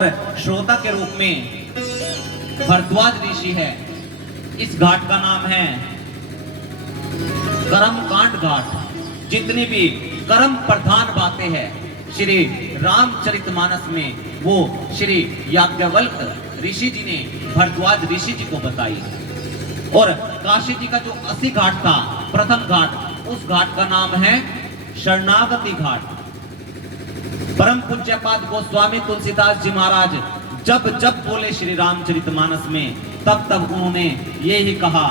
श्रोता के रूप में भरद्वाज ऋषि है। इस घाट का नाम है कर्मकांड घाट। जितनी भी कर्म प्रधान बातें हैं श्री रामचरितमानस में वो श्री याज्ञवल्क्य ऋषि जी ने भरद्वाज ऋषि जी को बताई। और काशी जी का जो 80 घाट था, प्रथम घाट, उस घाट का नाम है शरणागति घाट। परम पूज्यपाद गोस्वामी तुलसीदास जी महाराज जब जब बोले श्री रामचरितमानस में, तब तब उन्होंने ये ही कहा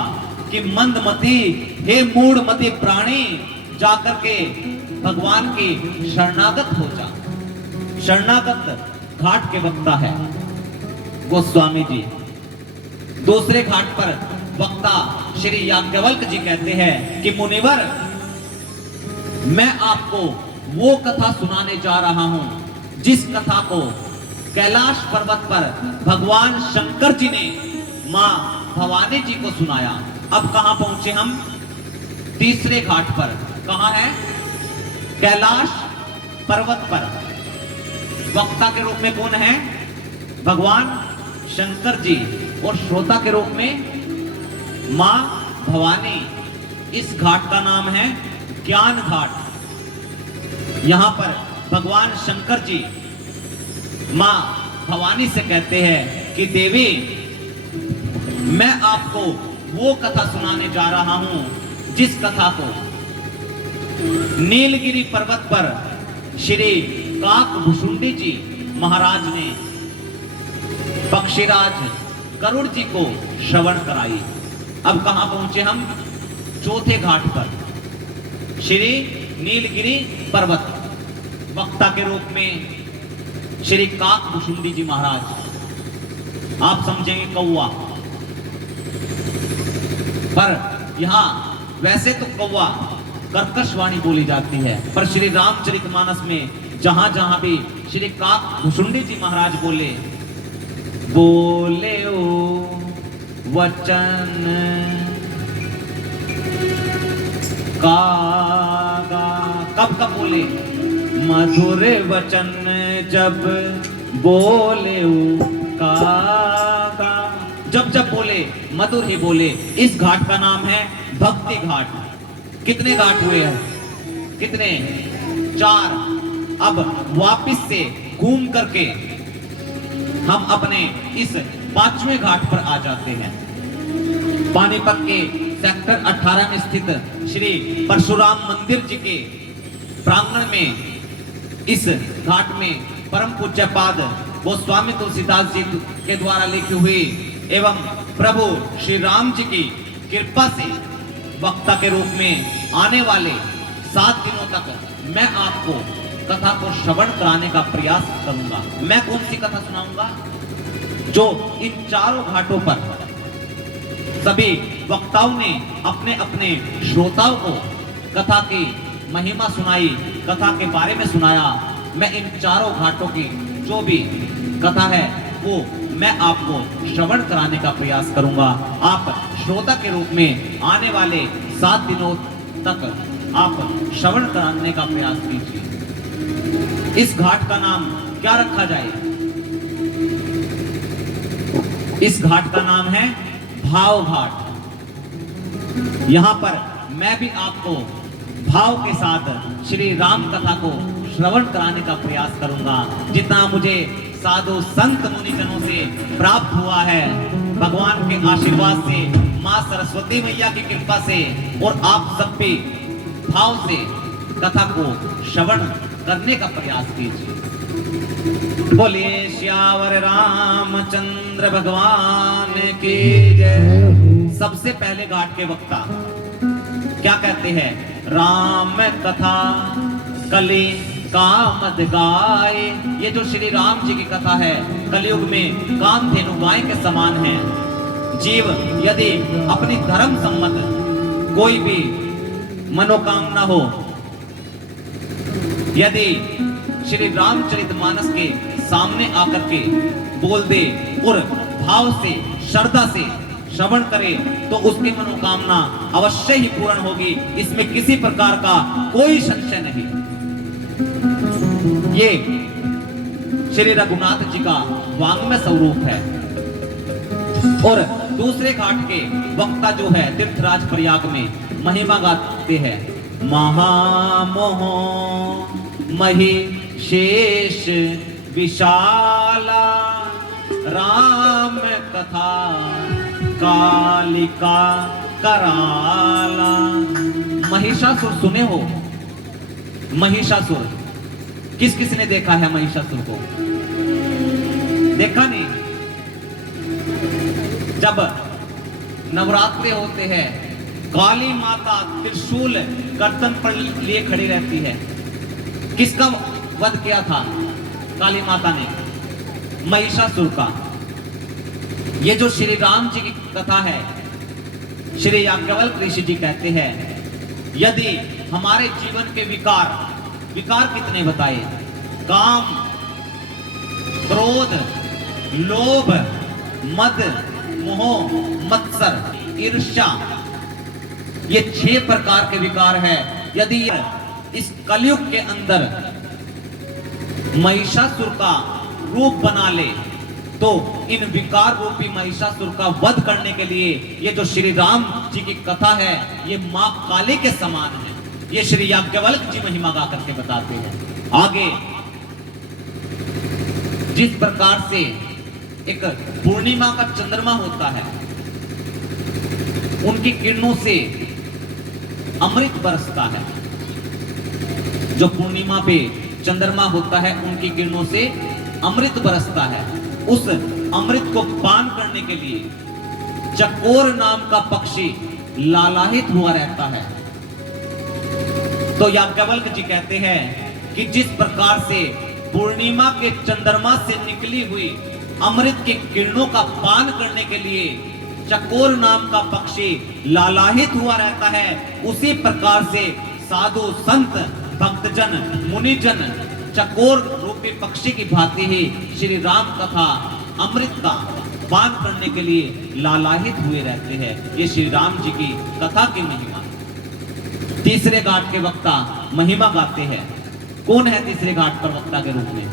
कि मंदमती, हे मूढ़मती प्राणी, जाकर के भगवान की शरणागत हो जा। शरणागत घाट के वक्ता है गोस्वामी जी। दूसरे घाट पर वक्ता श्री याज्ञवल्क्य जी कहते हैं कि मुनिवर, मैं आपको वो कथा सुनाने जा रहा हूं जिस कथा को कैलाश पर्वत पर भगवान शंकर जी ने मां भवानी जी को सुनाया। अब कहां पहुंचे हम? तीसरे घाट पर। कहां है? कैलाश पर्वत पर। वक्ता के रूप में कौन है? भगवान शंकर जी। और श्रोता के रूप में मां भवानी। इस घाट का नाम है ज्ञान घाट। यहां पर भगवान शंकर जी मां भवानी से कहते हैं कि देवी, मैं आपको वो कथा सुनाने जा रहा हूं जिस कथा को नीलगिरी पर्वत पर श्री काकभुशुंडी जी महाराज ने पक्षीराज गरुड़ जी को श्रवण कराई। अब कहां पहुंचे हम? चौथे घाट पर, श्री नीलगिरी पर्वत। वक्ता के रूप में श्री काकभुशुंडी जी महाराज। आप समझेंगे कौवा, पर यहां वैसे तो कौवा कर्कश वाणी बोली जाती है, पर श्री रामचरितमानस में जहां जहां भी श्री काकभुशुंडी जी महाराज बोले ओ वचन कागा, कब कब बोले? मधुर वचन जब बोले कागा, जब जब बोले मधुर ही बोले। इस घाट का नाम है भक्ति घाट। कितने घाट हुए हैं? कितने? 4। अब वापिस से घूम करके हम अपने इस 5वें घाट पर आ जाते हैं। पानीपत के सेक्टर 18 में स्थित श्री परशुराम मंदिर जी के प्रांगण में इस घाट में परम पूज्यपाद गोस्वामी तुलसीदास जी के द्वारा लिखी हुई एवं प्रभु श्री राम जी की कृपा से वक्ता के रूप में आने वाले 7 दिनों तक मैं आपको कथा को श्रवण कराने का प्रयास करूंगा। मैं कौन सी कथा सुनाऊंगा? जो इन 4 घाटों पर सभी वक्ताओं ने अपने अपने श्रोताओं को कथा की महिमा सुनाई, कथा के बारे में सुनाया। मैं इन 4 घाटों की जो भी कथा है वो मैं आपको श्रवण कराने का प्रयास करूंगा। आप श्रोता के रूप में आने वाले 7 दिनों तक आप श्रवण कराने का प्रयास कीजिए। इस घाट का नाम क्या रखा जाए? इस घाट का नाम है भाव घाट। यहां पर मैं भी आपको भाव के साथ श्री राम कथा को श्रवण कराने का प्रयास करूंगा। जितना मुझे साधु संत मुनिजनों से प्राप्त हुआ है, भगवान के आशीर्वाद से, मां सरस्वती मैया की कृपा से, और आप सब भी भाव से कथा को श्रवण करने का प्रयास कीजिए। बोलिए श्यावर रामचंद्र भगवान की जय। सबसे पहले घाट के वक्ता क्या कहते हैं? राम कथा कली कामद गाय। ये जो श्री राम जी की कथा है, कलयुग में कामधेनु गाय के समान है। जीव यदि अपनी धर्म सम्मत कोई भी मनोकामना हो, यदि श्री रामचरितमानस के सामने आकर के बोल दे और भाव से, श्रद्धा से श्रवण करे, तो उसकी मनोकामना अवश्य ही पूर्ण होगी। इसमें किसी प्रकार का कोई संशय नहीं। ये श्री रघुनाथ जी का वांग्मय स्वरूप है। और दूसरे घाट के वक्ता जो है तीर्थराज प्रयाग में महिमा गाते हैं। महामोह मही शेष विशाला राम कथा कालिका कराला। महिषासुर सुने हो? महिषासुर किस किसने देखा है? महिषासुर को देखा नहीं? जब नवरात्रि होते हैं, काली माता त्रिशूल गर्दन पर लिए खड़ी रहती है। किसका वध किया था काली माता ने? महिषासुर का। ये जो श्री राम जी की कथा है, श्री याज्ञवल्क्य ऋषि जी कहते हैं, यदि हमारे जीवन के विकार कितने बताए? काम, क्रोध, लोभ, मद, मोह, मत्सर, ईर्ष्या, ये 6 प्रकार के विकार है। यदि इस कलयुग के अंदर महिषासुर का रूप बना ले तो इन विकार रूपी महिषासुर का वध करने के लिए ये जो श्री राम जी की कथा है, ये मां काली के समान है। ये श्री याज्ञवल्क्य जी महिमा गा करके बताते हैं। आगे जिस प्रकार से एक पूर्णिमा का चंद्रमा होता है, उनकी किरणों से अमृत बरसता है। जो पूर्णिमा पे चंद्रमा होता है, उनकी किरणों से अमृत बरसता है। उस अमृत को पान करने के लिए चकोर नाम का पक्षी लालायित हुआ रहता है। तो याज्ञवल्क्य जी कहते हैं कि जिस प्रकार से पूर्णिमा के चंद्रमा से निकली हुई अमृत की किरणों का पान करने के लिए चकोर नाम का पक्षी लालायित हुआ रहता है, उसी प्रकार से साधु संत भक्तजन मुनिजन चकोर रूपी पक्षी की भांति ही श्री राम कथा अमृत का पान करने के लिए लालायित हुए रहते हैं। ये श्री राम जी की कथा की महिमा। तीसरे घाट के वक्ता महिमा गाते हैं। कौन है तीसरे घाट पर वक्ता के रूप में?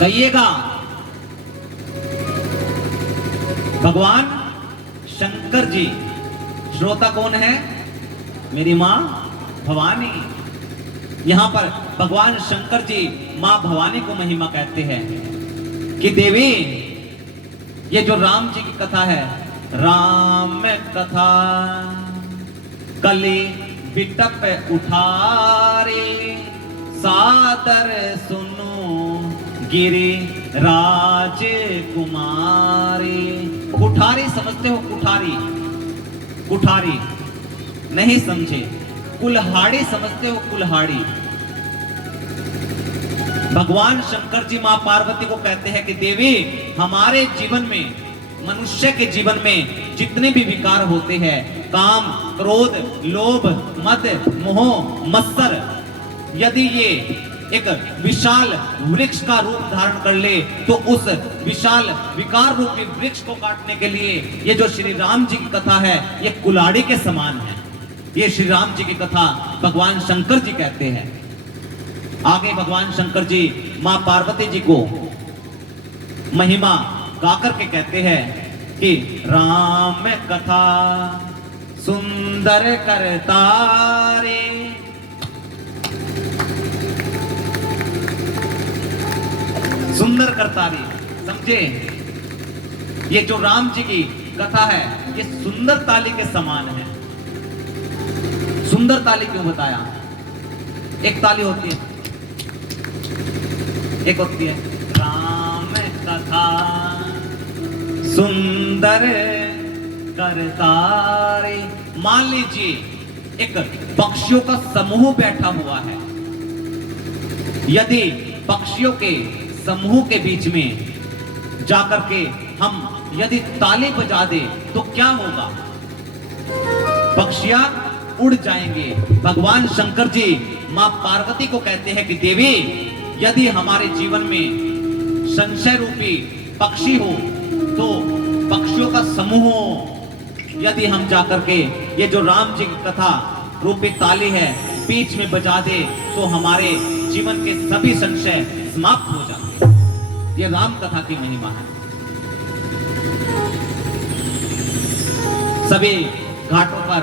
कहिएगा। भगवान शंकर जी। श्रोता कौन है? मेरी मां भवानी। यहां पर भगवान शंकर जी मां भवानी को महिमा कहते हैं कि देवी, ये जो राम जी की कथा है, राम कथा कली बिटप उठारे सादर सुनो गिरी राज कुमारी। कुठारी समझते हो? कुठारी, कुठारी नहीं समझे? कुल्हाड़ी समझते हो? कुल्हाड़ी। भगवान शंकर जी मां पार्वती को कहते हैं कि देवी, हमारे जीवन में, मनुष्य के जीवन में जितने भी विकार होते हैं, काम, क्रोध, लोभ, मद, मोह, मत्सर, यदि ये एक विशाल वृक्ष का रूप धारण कर ले तो उस विशाल विकार रूपी वृक्ष को काटने के लिए ये जो श्री राम जी की कथा है, ये कुल्हाड़ी के समान है। ये श्री राम जी की कथा भगवान शंकर जी कहते हैं। आगे भगवान शंकर जी मां पार्वती जी को महिमा गाकर के कहते हैं कि राम कथा सुंदर करतारे, सुंदर करतारी। समझे? ये जो राम जी की कथा है, ये सुंदर ताली के समान है। सुंदर ताली क्यों बताया? एक ताली होती है, एक होती है राम कथा सुंदर करतारे। मान लीजिए एक पक्षियों का समूह बैठा हुआ है। यदि पक्षियों के समूह के बीच में जाकर के हम यदि ताली बजा दे तो क्या होगा? पक्षियां उड़ जाएंगे। भगवान शंकर जी मां पार्वती को कहते हैं कि देवी, यदि हमारे जीवन में संशय रूपी पक्षी हो तो पक्षियों का समूह हो, यदि हम जाकर के ये जो राम जी की कथा रूपी ताली है बीच में बजा दे तो हमारे जीवन के सभी संशय समाप्त हो जाते हैं। यह राम कथा की महिमा है। सभी घाटों पर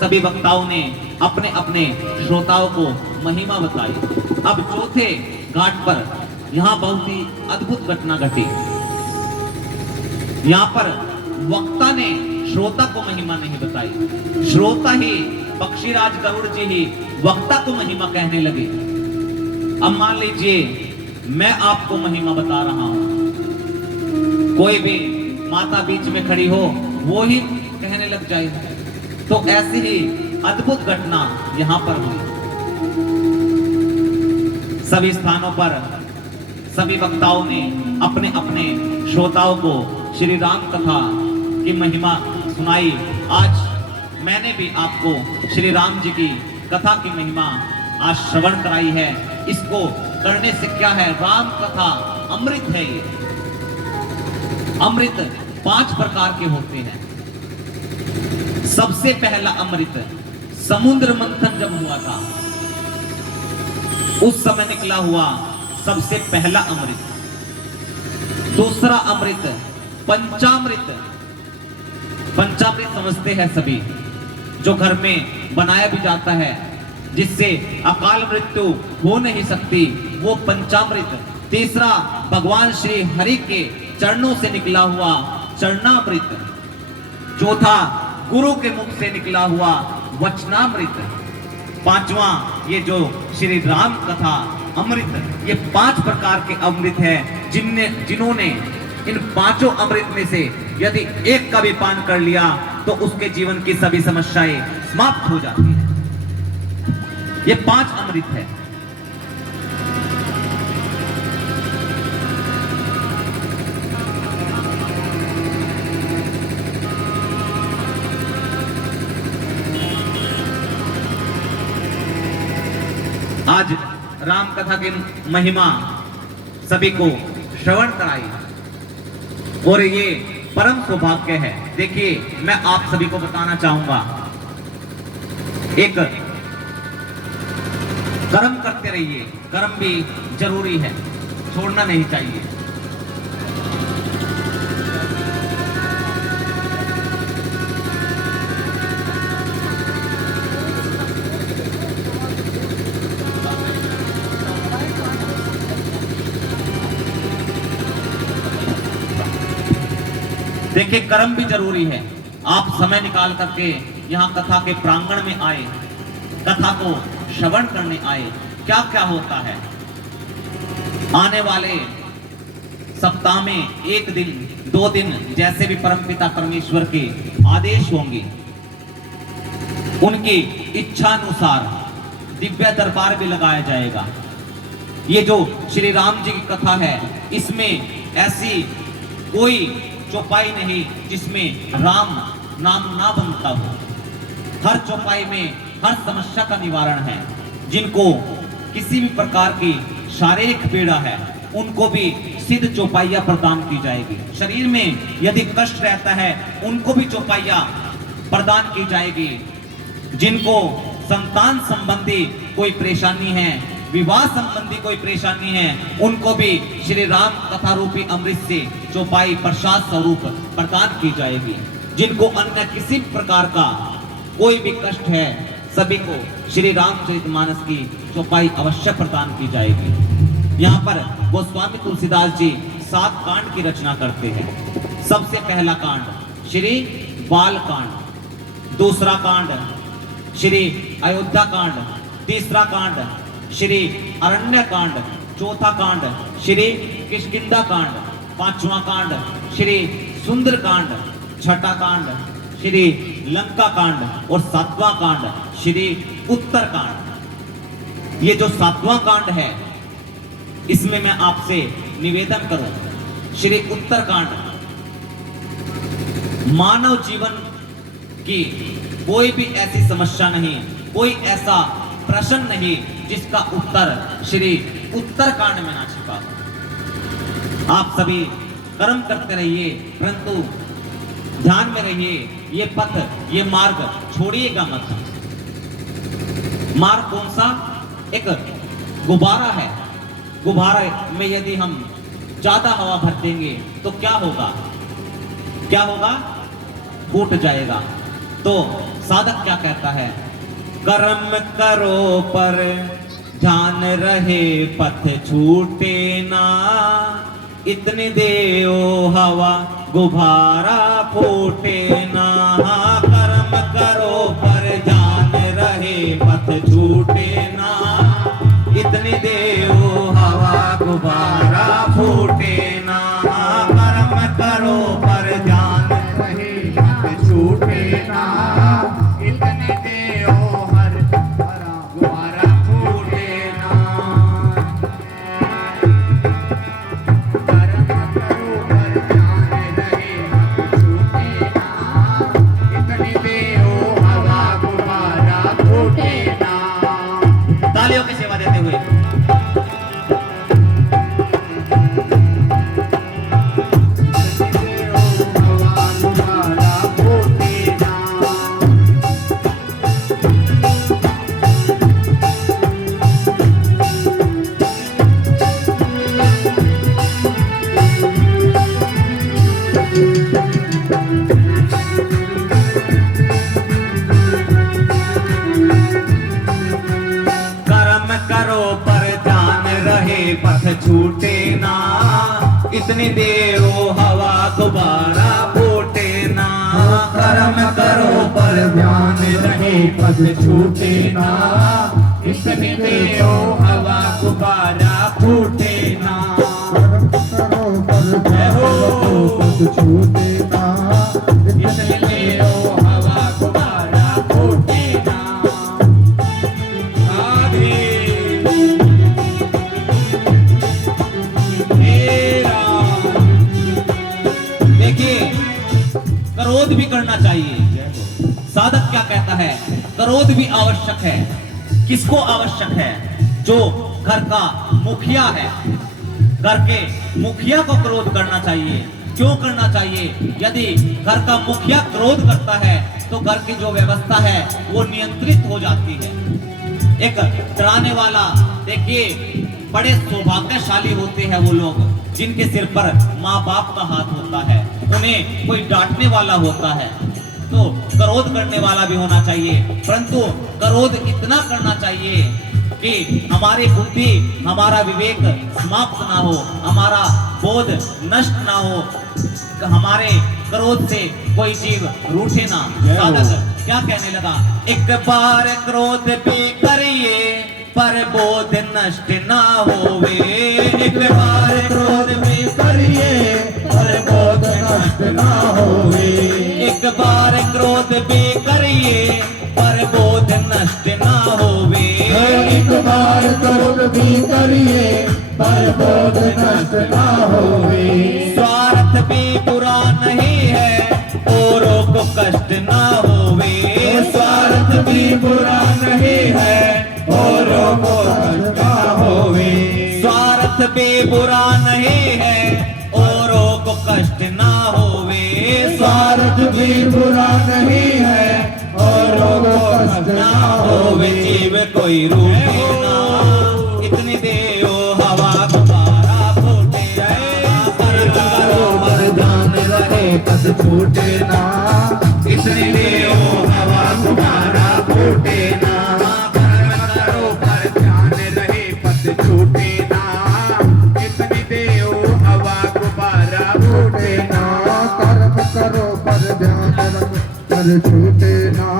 सभी वक्ताओं ने अपने अपने श्रोताओं को महिमा बताई। अब चौथे घाट पर यहां बहुत ही अद्भुत घटना घटी। यहां पर वक्ता ने श्रोता को महिमा नहीं बताई, श्रोता ही पक्षीराज गरुड़ जी ही वक्ता को महिमा कहने लगे। अब मान लीजिए मैं आपको महिमा बता रहा हूं, कोई भी माता बीच में खड़ी हो वो ही कहने लग जाए, तो ऐसी ही अद्भुत घटना यहां पर हुई। सभी स्थानों पर सभी वक्ताओं ने अपने अपने श्रोताओं को श्री राम कथा की महिमा सुनाई। आज मैंने भी आपको श्री राम जी की कथा की महिमा आज श्रवण कराई है। इसको करने से क्या है, राम कथा अमृत है। ये अमृत 5 प्रकार के होते हैं। सबसे पहला अमृत समुद्र मंथन जब हुआ था उस समय निकला हुआ सबसे पहला अमृत। दूसरा अमृत पंचामृत। पंचामृत समझते हैं सभी, जो घर में बनाया भी जाता है जिससे अकाल मृत्यु हो नहीं सकती, वो पंचामृत। तीसरा भगवान श्री हरि के चरणों से निकला हुआ चरणामृत। चौथा गुरु के मुख से निकला हुआ वचनामृत। पांचवा ये जो श्री राम कथा अमृत, ये 5 प्रकार के अमृत है जिन्होंने इन 5 अमृत में से यदि एक का भी पान कर लिया तो उसके जीवन की सभी समस्याएं समाप्त हो जाती हैं। ये 5 अमृत है। आज राम कथा की महिमा सभी को श्रवण कराई और ये परम सौभाग्य है। देखिए मैं आप सभी को बताना चाहूंगा, एक कर्म करते रहिए, कर्म भी जरूरी है, छोड़ना नहीं चाहिए। देखिए कर्म भी जरूरी है। आप समय निकाल करके यहाँ कथा के प्रांगण में आए, कथा को श्रवण करने आए, क्या क्या होता है। आने वाले सप्ताह में 1 दिन 2 दिन जैसे भी परमपिता परमेश्वर के आदेश होंगे, उनकी इच्छा अनुसार दिव्य दरबार भी लगाया जाएगा। ये जो श्री राम जी की कथा है, इसमें ऐसी कोई चौपाई नहीं जिसमें राम नाम ना बनता हो। हर चौपाई में हर समस्या का निवारण है। जिनको किसी भी प्रकार की शारीरिक पीड़ा है उनको भी सिद्ध चौपाइया प्रदान की जाएगी। शरीर में यदि कष्ट रहता है उनको भी चौपाइया प्रदान की जाएगी। जिनको संतान संबंधी कोई परेशानी है, विवाह संबंधी कोई परेशानी है, उनको भी श्री राम कथा रूपी अमृत से चौपाई प्रसाद स्वरूप प्रदान की जाएगी। जिनको अन्य किसी प्रकार का कोई भी कष्ट है, सभी को श्री रामचरितमानस की चौपाई अवश्य प्रदान की जाएगी। यहाँ पर गोस्वामी तुलसीदास जी 7 कांड की रचना करते हैं। सबसे पहला कांड श्री बाल कांड, दूसरा कांड श्री अयोध्या कांड, तीसरा कांड श्री अरण्य कांड, चौथा कांड श्री किष्किंधा कांड, पांचवा कांड श्री सुंदर कांड, छठा कांड श्री लंका कांड और 7वां कांड श्री उत्तर कांड। ये जो 7वां कांड है इसमें मैं आपसे निवेदन करूं, श्री उत्तर कांड मानव जीवन की कोई भी ऐसी समस्या नहीं, कोई ऐसा प्रश्न नहीं जिसका उत्तर श्री उत्तर कांड में ना छिपा हो। आप सभी कर्म करते रहिए, परंतु ध्यान में रहिए, ये पथ ये मार्ग छोड़िएगा मत। मार्ग कौन सा? एक गुब्बारा है, गुब्बारे में यदि हम ज्यादा हवा भर देंगे तो क्या होगा? क्या होगा? फूट जाएगा। तो साधक क्या कहता है? कर्म करो पर ध्यान रहे, पथ छूटे ना, इतनी देओ हवा गुब्बारा फूटे ना। कर्म करो पर ध्यान रहे, पथ छूटे ना, इतनी देओ हवा गुब्बारा फूटे ना। कर्म करो पर ध्यान रहे पथ छूटे ना, इतने देओ हर हरा गुब्बारा फूटे ना। कर्म करो पर ध्यान रहे पथ छूटे ना, इतने देओ हवा गुब्बारा फूटे ना। तालियों की सेवा देते हुए पथ छूटे ना, इतनी देर वो हवा गुब्बारा फूटे ना। कर्म करो पर ध्यान रहे, पथ छूटे ना, इतनी देर वो हवा गुब्बारा फूटे ना। करो पर पथ छूटे ना, इतनी देर वो हवा गुब्बारा फूटे ना। क्रोध भी करना चाहिए। साधक क्या कहता है? क्रोध भी आवश्यक है। किसको आवश्यक है? जो घर का मुखिया है, घर के मुखिया को क्रोध करना चाहिए। क्यों करना चाहिए? यदि घर का मुखिया क्रोध करता है तो घर की जो व्यवस्था है वो नियंत्रित हो जाती है। एक डराने वाला, देखिए बड़े सौभाग्यशाली होते हैं वो लोग जिनके सिर पर माँ बाप का हाथ होता है, उन्हें कोई डांटने वाला होता है। तो क्रोध करने वाला भी होना चाहिए, परंतु क्रोध इतना करना चाहिए कि हमारी बुद्धि, हमारा विवेक समाप्त ना हो, हमारा बोध नष्ट ना हो, हमारे क्रोध से कोई जीव रूठे ना। साधक क्या कहने लगा? एक बार क्रोध भी करिए पर बोध नष्ट ना होवे। एक बार क्रोध भी करिए पर बोध नष्ट ना होवे। एक बार क्रोध भी करिए पर बोध नष्ट ना होवे। एक बार क्रोध भी करिए पर बोध नष्ट ना होवे। स्वार्थ भी बुरा नहीं है, औरों को कष्ट ना होवे। स्वार्थ भी बुरा नहीं है, औरों को कष्ट ना होवे। स्वार्थ भी बुरा नहीं है, औरों को कष्ट ना होवे। स्वार्थ भी बुरा नहीं है, औरों को कष्ट ना होवे। जीव कोई रूठे ना, इतनी देओ हवा गुब्बारा फूटे ना। पर ध्यान रहे पथ छूटे ना, इतनी देओ हवा गुब्बारा फूटे ना। कर्म करो पर ध्यान रहे पथ छूटे ना, इतनी देओ हवा गुब्बारा फूटे ना। कर्म करो पर ध्यान रहे पर छूटे ना,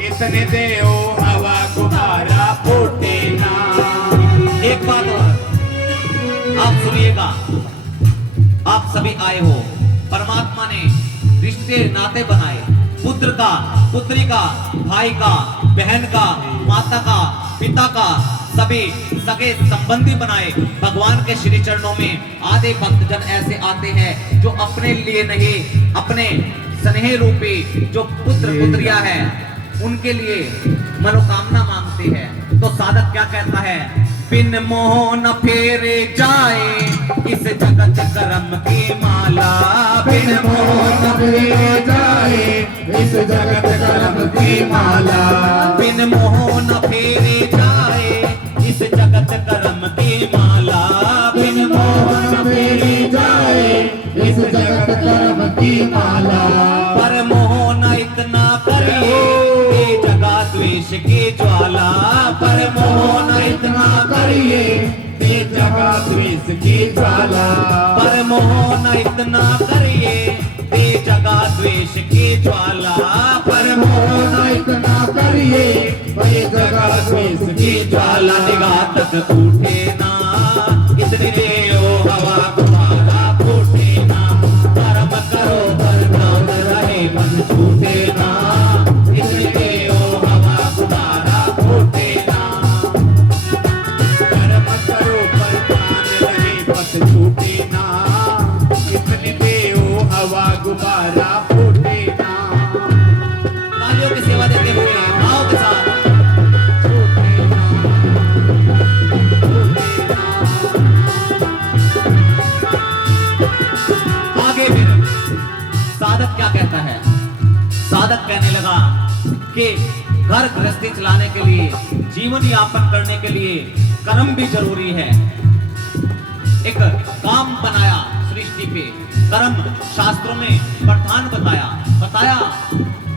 इतने देओ हवा गुब्बारा फूटे ना। एक बात और आप सुनिएगा, आप सभी आए हो, परमात्मा ने रिश्ते नाते बनाए, पुत्र का, पुत्री का, भाई का, बहन का, माता का, पिता का, सभी सगे संबंधी बनाए। भगवान के श्री चरणों में आधे भक्तजन ऐसे आते हैं जो अपने लिए नहीं, अपने स्नेह रूपी जो पुत्र पुत्रियां हैं उनके लिए मनोकामना मांगते हैं। तो साधक क्या कहता है? बिन मोह न फेरे जाए इस जगत कर्म की माला। बिन मोह न फेरे जाए इस जगत कर्म की माला। बिन मोह न फेरे जाए इस जगत कर्म की माला, बिन मोहन फेरी जाए इस जगत कर्म की माला। पर मोह न इतना करिए ये जगा द्वेष की ज्वाला, पर मोह न इतना करिए ये जगा द्वेष की ज्वाला। पर मोह न इतना करिए ये जगा द्वेष की ज्वाला, पर मोह न इतना करिए ये जगा द्वेष की ज्वाला। निगाह तक उठे ना इतनी देर हवा तुम्हारा फूटे ना, कर्म करो बरदान रहे मन छूटे ना, इतनी देर हवा तुम्हारा फूटे ना। कर्म करो बरदान रहे बस छूटे ना, इतनी देओ हवा गुब्बारा फूटे ना। तालियों की सेवा देते हुए भाव के साथ आगे फिर साधक क्या कहता है? साधक कहने लगा कि घर गृहस्थी चलाने के लिए, जीवन यापन करने के लिए कर्म भी जरूरी है। एक काम बनाया सृष्टि पे, कर्म शास्त्रों में प्रधान बताया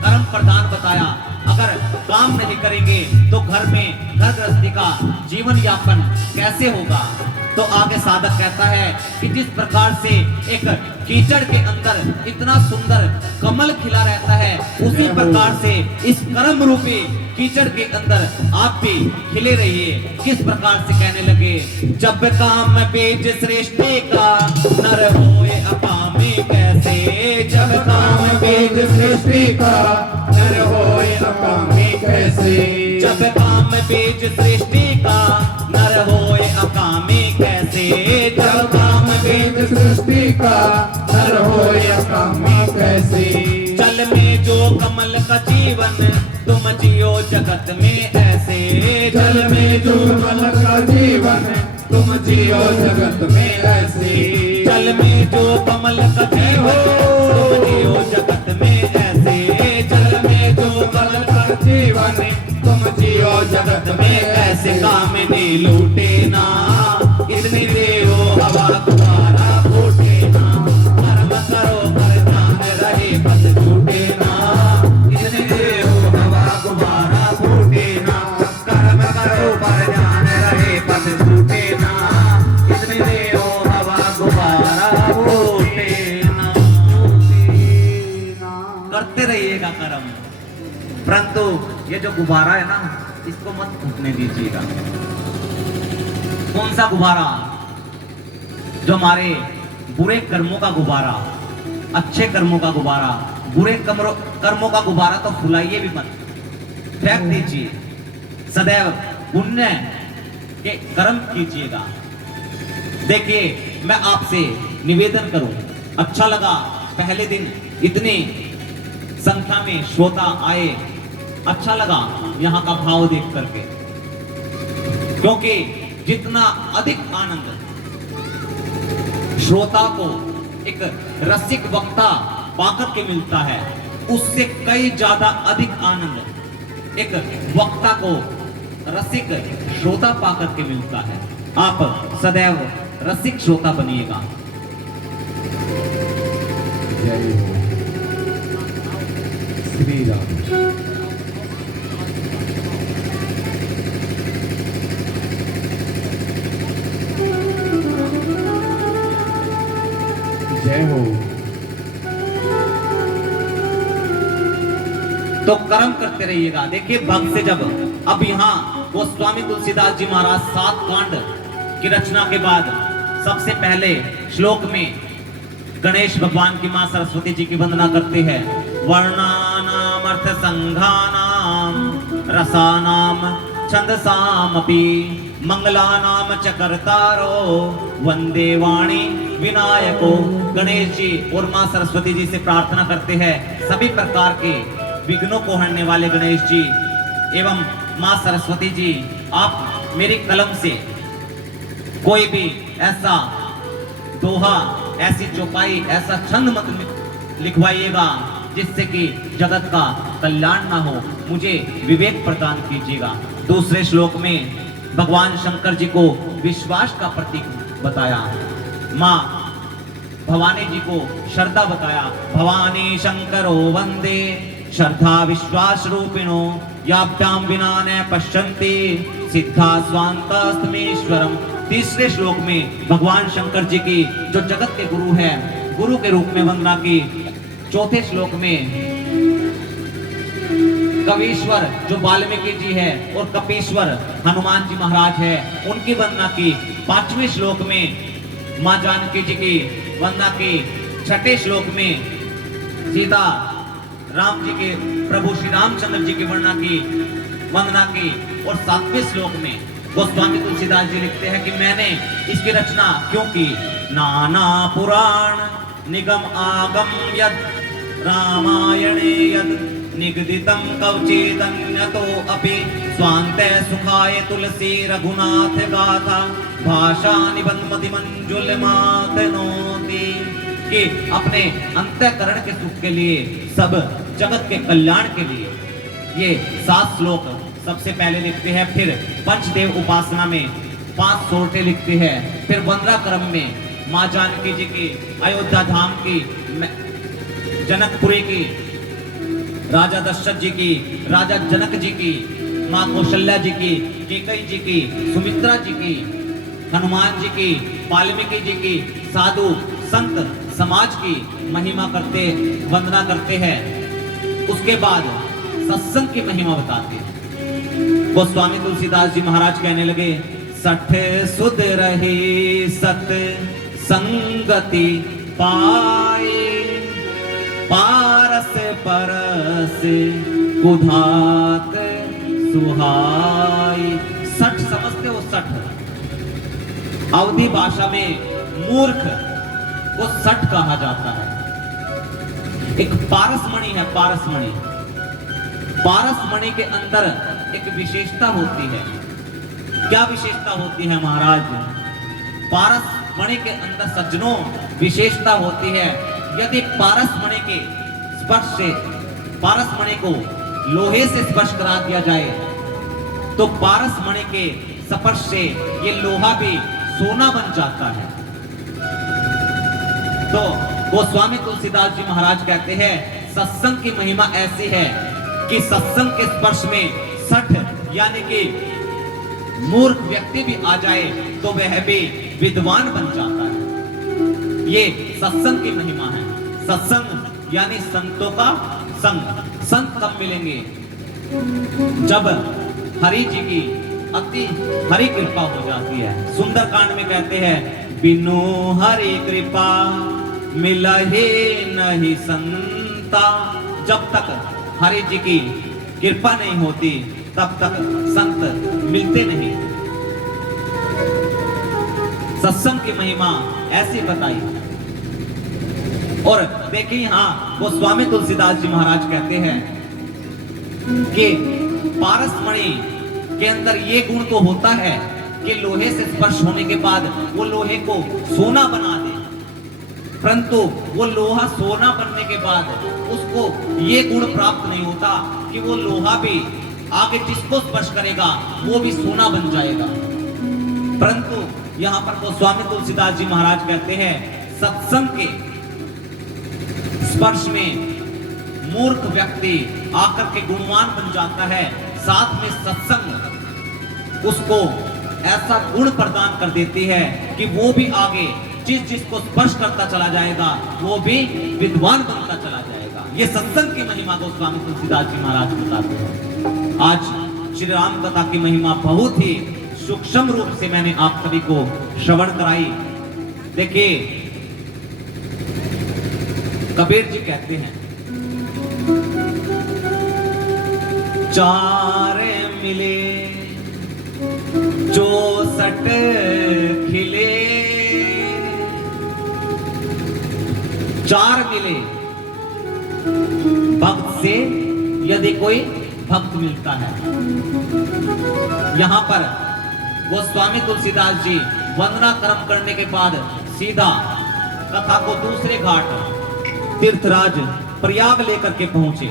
कर्म प्रधान बताया। अगर काम नहीं करेंगे तो घर में घर गृहस्थी का जीवन यापन कैसे होगा? तो आगे साधक कहता है कि जिस प्रकार से एक कीचड़ के अंदर इतना सुंदर कमल खिला रहता है, उसी प्रकार से इस कर्म रूपी कीचड़ के अंदर आप भी खिले रहिए। किस प्रकार से कहने लगे? जब काम बीज सृष्टि का नर होए अकामी कैसे, जब काम बीज सृष्टि का नर होए अकामी कैसे, जब काम बीज सृष्टि का नर होए अकामी कैसे, जब काम बीज सृष्टि का नर होए अकामी कैसे। जल में जो कमल का जीवन तुम जियो जगत में ऐसे, जल में जो कमल का जीवन तुम जियो जगत में ऐसे, जल में जो कमल का जीवन तुम जियो जगत में ऐसे, जल में जो कमल का जीवन तुम जियो जगत में ऐसे। कामिनी लूटे ना इतनी देर हवा तुम्हारा फूटे ना, कर्म करो बरदान रहे बस छूटे ना, इतनी देर हवा तुम्हारा फूटे ना, कर्म करो बरदान रहे बस छूटे ना, इतनी देर हवा तुम्हारा फूटे ना। करते रहिएगा कर्म, परंतु ये जो गुब्बारा है ना, इसको मत फूटने दीजिएगा। कौन सा गुब्बारा? जो हमारे बुरे कर्मों का गुब्बारा, अच्छे कर्मों का गुब्बारा। बुरे कर्मों का गुब्बारा तो फुलाइए भी मत, फेंक दीजिए। सदैव पुण्य के कर्म कीजिएगा। देखिए, मैं आपसे निवेदन करूं, अच्छा लगा पहले दिन इतनी संख्या में श्रोता आए, अच्छा लगा यहाँ का भाव देख करके, क्योंकि जितना अधिक आनंद श्रोता को एक रसिक वक्ता पाकर के मिलता है, उससे कई ज्यादा अधिक आनंद एक वक्ता को रसिक श्रोता पाकर के मिलता है। आप सदैव रसिक श्रोता बनिएगा। जय हो श्री राम। जय हो। तो कर्म करते रहिएगा। देखिए, भक्त से जब अब यहाँ वो स्वामी तुलसीदास जी महाराज 7 कांड की रचना के बाद सबसे पहले श्लोक में गणेश भगवान की मां सरस्वती जी की वंदना करते हैं। वर्णानाम अर्थ संघानाम रसानाम छंदसामपि मंगलानाम च कर्तारो वंदे वाणी विनायको। गणेश जी और मां सरस्वती जी से प्रार्थना करते हैं, सभी प्रकार के विघ्नों को हरने वाले गणेश जी एवं मां सरस्वती जी, आप मेरी कलम से कोई भी ऐसा दोहा, ऐसी चौपाई, ऐसा छंद मत लिखवाइएगा जिससे कि जगत का कल्याण ना हो। मुझे विवेक प्रदान कीजिएगा। दूसरे श्लोक में भगवान शंकर जी को विश्वास का प्रतीक बताया, माँ भवानी जी को श्रद्धा बताया। भवानी शंकरो वंदे श्रद्धा विश्वास रूपिणो याभ्याम विना न पश्यन्ति सिद्धा स्वान्तस्तमेश्वरम। तीसरे श्लोक में भगवान शंकर जी की जो जगत के गुरु है, गुरु के रूप में वंदना की। चौथे श्लोक में कवीश्वर जो वाल्मीकि जी है और कपीश्वर हनुमान जी महाराज है, उनकी वंदना की। पांचवें श्लोक में मां जानकी जी की वंदना की। छठे श्लोक में सीता राम जी के प्रभु श्री रामचंद्र जी की वंदना की। और सातवें श्लोक में गोस्वामी तुलसीदास जी लिखते हैं कि मैंने इसकी रचना क्यों की। नाना पुराण निगम आगम यद रामायणे यद निगदितं कवचिदन्यतो अपि स्वान्ते सुखाय तुलसी रघुनाथ गाथा भाषा निबंधमति मंजुलमातनोति। कि अपने अंतःकरण के सुख के लिए, सब जगत के कल्याण के लिए ये 7 श्लोक सबसे पहले लिखते हैं। फिर पंचदेव उपासना में 5 सोरठे लिखते हैं। फिर वंदना क्रम में मां जानकी जी की, अयोध्या धाम की, जनकपुरी की, राजा दशरथ जी की, राजा जनक जी की, मां कौशल्या जी की, कैकेयी जी की, सुमित्रा जी की, हनुमान जी की, वाल्मीकि जी की, साधु संत समाज की महिमा करते, वंदना करते हैं। उसके बाद सत्संग की महिमा बताते हैं। गोस्वामी तुलसीदास जी महाराज कहने लगे, सठ सुध रही सत संगति पाए पारस परस कुधात सुहाई। सठ समझते हो? सठ अवधी भाषा में मूर्ख को सठ कहा जाता है। एक पारसमणि है, पारसमणि। पारसमणि के अंदर एक विशेषता होती है। क्या विशेषता होती है महाराज? पारसमणि के अंदर सज्जनों विशेषता होती है, यदि पारसमणि के स्पर्श से, पारसमणि को लोहे से स्पर्श करा दिया जाए तो पारसमणि के स्पर्श से ये लोहा भी सोना बन जाता है। तो गोस्वामी तुलसीदास जी महाराज कहते हैं, सत्संग की महिमा ऐसी है कि सत्संग के स्पर्श में सठ यानी कि मूर्ख व्यक्ति भी आ जाए तो वह भी विद्वान बन जाता है। ये सत्संग की महिमा है। सत्संग यानी संतों का संग। संत कब मिलेंगे? जब हरि जी की अति हरि कृपा हो जाती है। सुंदरकांड में कहते हैं, बिनु हरि कृपा मिलहे नहीं संता। जब तक हरि जी की कृपा नहीं होती तब तक संत मिलते नहीं। सत्संग की महिमा ऐसी बताई। और देखिए यहां गोस्वामी तुलसीदास जी महाराज कहते हैं कि पारसमणि के अंदर ये गुण तो होता है कि लोहे से स्पर्श होने के बाद वो लोहे को सोना बना दे, परंतु वो लोहा सोना बनने के बाद उसको ये गुण प्राप्त नहीं होता कि वो लोहा भी आगे जिसको स्पर्श करेगा वो भी सोना बन जाएगा। परंतु यहाँ पर गोस्वामी तुलसीदास जी महाराज कहते हैं, सत्संग के स्पर्श में मूर्ख व्यक्ति आकर के गुणवान बन जाता है। साथ में सत्संग उसको ऐसा गुण प्रदान कर देती है कि वो भी आगे जिसको स्पर्श करता चला जाएगा वो भी विद्वान बनता चला जाएगा। ये सत्संग की महिमा गोस्वामी तुलसीदास जी महाराज बताते हैं। आज श्री राम कथा की महिमा बहुत ही सूक्ष्म रूप से मैंने आप सभी को श्रवण कराई। देखिए कबीर जी कहते हैं, चार मिले 64 खिले। चार मिले भक्त से यदि कोई भक्त मिलता है। यहां पर गोस्वामी तुलसीदास जी वंदना कर्म करने के बाद सीधा कथा को दूसरे घाट तीर्थराज प्रयाग लेकर के पहुंचे।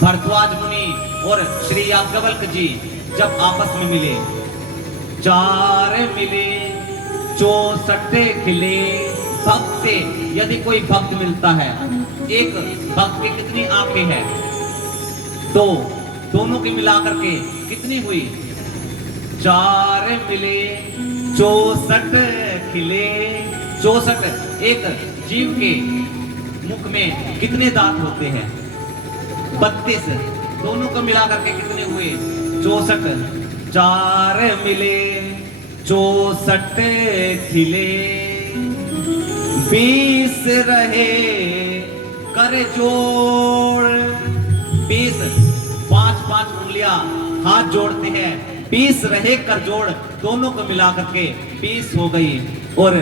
भरद्वाज मुनि और श्री याज्ञवल्क्य जी जब आपस में मिले, चार मिले 64 खिले। भक्त से यदि कोई भक्त मिलता है, एक भक्त की कितनी आंखें हैं? दो, दोनों की मिलाकर के कितनी हुई? 4 मिले 64 खिले। 64। एक जीव के मुख में कितने दांत होते हैं? 32। दोनों को मिलाकर के कितने हुए? 64। 4 मिले 64 खिले। 20 रहे कर जोड़। 20, 5-5 उंगलियां हाथ जोड़ते हैं। 20 रहे कर जोड़, दोनों को मिलाकर के 20 हो गई। और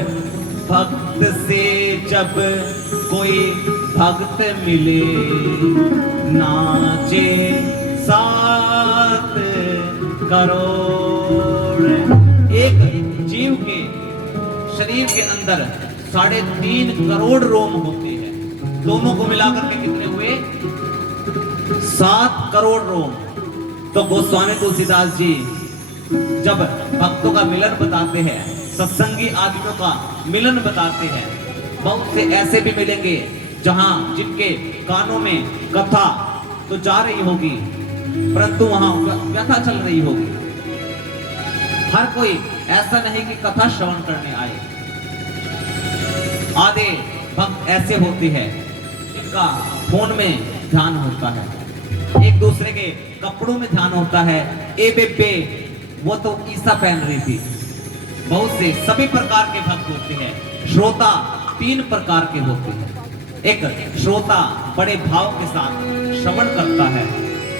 भक्त से जब कोई भक्त मिले, नाचे 7 करोड़। एक जीव के शरीर के अंदर 3.5 करोड़ रोम होते हैं। दोनों को मिलाकर के कितने हुए? 7 करोड़ रोम। तो गोस्वामी तुलसीदास जी जब भक्तों का मिलन बताते हैं, सत्संगी आदमियों का मिलन बताते हैं, बहुत से ऐसे भी मिलेंगे जहां जिनके कानों में कथा तो जा रही होगी, परंतु वहां व्यथा चल रही होगी। हर कोई ऐसा नहीं कि कथा श्रवण करने आए। आधे भक्त ऐसे होते हैं जिनका फोन में ध्यान होता है, एक दूसरे के कपड़ों में ध्यान होता है। ए बेबे, वो तो ईसा पहन रही थी। बहुत से सभी प्रकार के भक्त होते हैं। श्रोता 3 प्रकार के होते हैं। एक श्रोता बड़े भाव के साथ श्रवण करता है।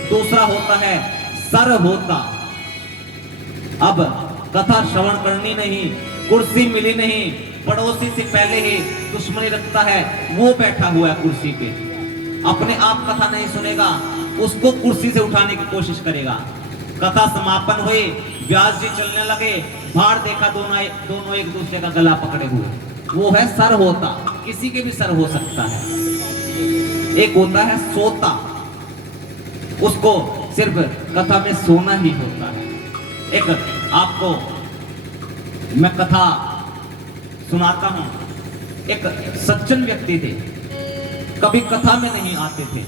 दूसरा होता है सर होता। अब कथा श्रवण करनी नहीं, कुर्सी मिली नहीं, पड़ोसी से पहले ही दुश्मनी रखता है, वो बैठा हुआ है कुर्सी पे, अपने आप कथा नहीं सुनेगा, उसको कुर्सी से उठाने की कोशिश करेगा। कथा समापन हुई, व्यास जी चलने लगे, बाहर देखा दोनों एक दूसरे का गला पकड़े हुए। वो है सर होता, किसी के भी सर हो सकता है। एक होता है सोता, उसको सिर्फ कथा में सोना ही होता है। एक आपको मैं कथा सुनाता हूं। एक सज्जन व्यक्ति थे, कभी कथा में नहीं आते थे।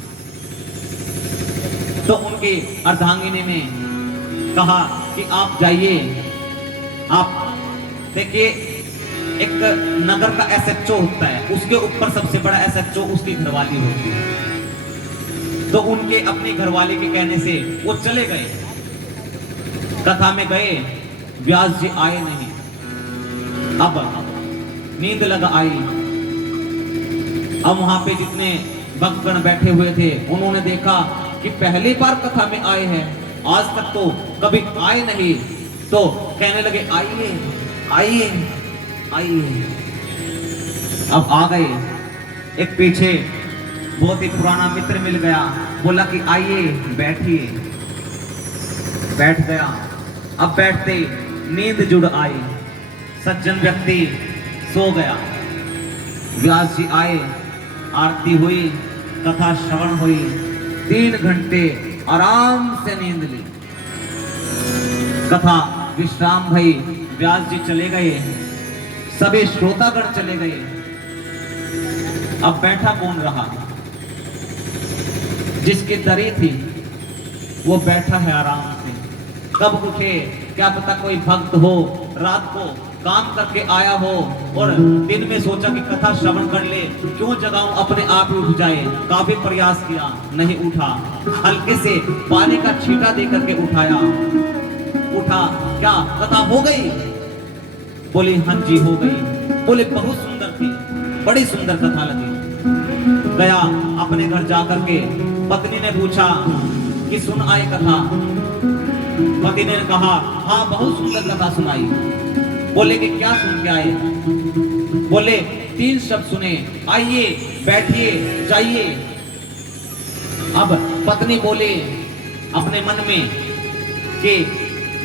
तो उनकी अर्धांगिनी ने कहा कि आप जाइए, आप देखिए एक नगर का एसएचओ होता है, उसके ऊपर सबसे बड़ा एसएचओ उसकी घरवाली होती है। तो उनके अपनी घरवाली के कहने से वो चले गए, कथा में गए, व्यास जी आए नहीं। अब नींद लग आई। अब वहां पे जितने भक्तगण बैठे हुए थे उन्होंने देखा कि पहली बार कथा में आए हैं, आज तक तो कभी आए नहीं। तो कहने लगे आइए आइए आइए। अब आ गए। एक पीछे बहुत ही पुराना मित्र मिल गया, बोला कि आइए बैठिए। बैठ गया। अब बैठते नींद जुड़ आई, सज्जन व्यक्ति सो गया। व्यास जी आए, आरती हुई, कथा श्रवण हुई, 3 घंटे आराम से नींद ली। कथा विश्राम भई, व्यास जी चले गए, सभी श्रोतागण चले गए। अब बैठा कौन रहा? जिसकी दरी थी वो बैठा है आराम से। कब उठे क्या पता, कोई भक्त हो, रात को काम करके आया हो और दिन में सोचा कि कथा श्रवण कर ले, क्यों जगाऊं, अपने आप ही उठ जाए। काफी प्रयास किया, नहीं उठा। हल्के से पानी का छींटा दे करके उठाया, उठा, क्या कथा हो गई? बोले हाँ जी हो गई। बोले बहुत सुंदर थी, बड़ी सुंदर कथा लगी। गया अपने घर जाकर के पत्नी ने पूछा कि सुन आए कथा? पति ने कहा हाँ बहुत सुंदर कथा सुनाई। बोले कि क्या सुन के आए? बोले 3 शब्द सुने, आइए बैठिए जाइए। अब पत्नी बोले अपने मन में कि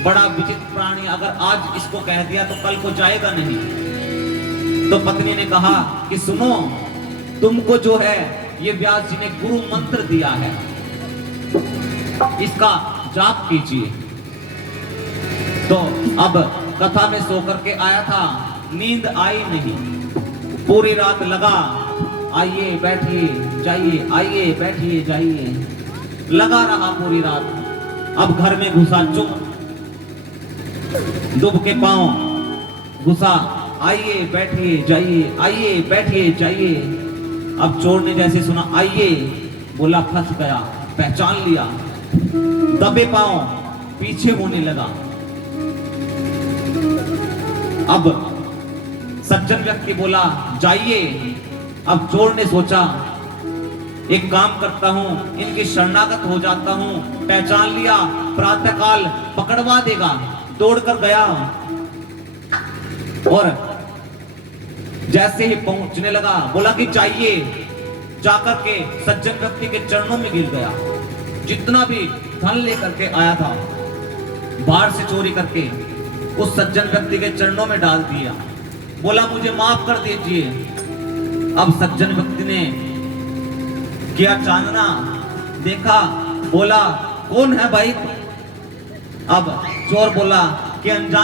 बड़ा विचित्र प्राणी, अगर आज इसको कह दिया तो कल को जाएगा नहीं। तो पत्नी ने कहा कि सुनो, तुमको जो है ये व्यास जी ने गुरु मंत्र दिया है, इसका जाप कीजिए। तो अब कथा में सो करके आया था, नींद आई नहीं, पूरी रात लगा आइए बैठिए जाइए, आइए बैठिए जाइए, लगा रहा पूरी रात। अब घर में घुसा चुप, दुब के पांव घुसा, आइए बैठिए जाइए, आइए बैठिए जाइए। अब चोर ने जैसे सुना आइए, बोला फंस गया, पहचान लिया, दबे पांव पीछे होने लगा। अब सज्जन व्यक्ति बोला जाइए। अब चोर ने सोचा एक काम करता हूं, इनकी शरणागत हो जाता हूं, पहचान लिया, प्रातःकाल पकड़वा देगा। दौड़कर गया और जैसे ही पहुंचने लगा बोला कि चाहिए, जाकर के सज्जन व्यक्ति के चरणों में गिर गया। जितना भी धन लेकर के आया था बाहर से चोरी करके, उस सज्जन व्यक्ति के चरणों में डाल दिया। बोला मुझे माफ कर दीजिए। अब सज्जन व्यक्ति ने किया चांदना, देखा, बोला कौन है भाई? अब चोर बोला कि अनजान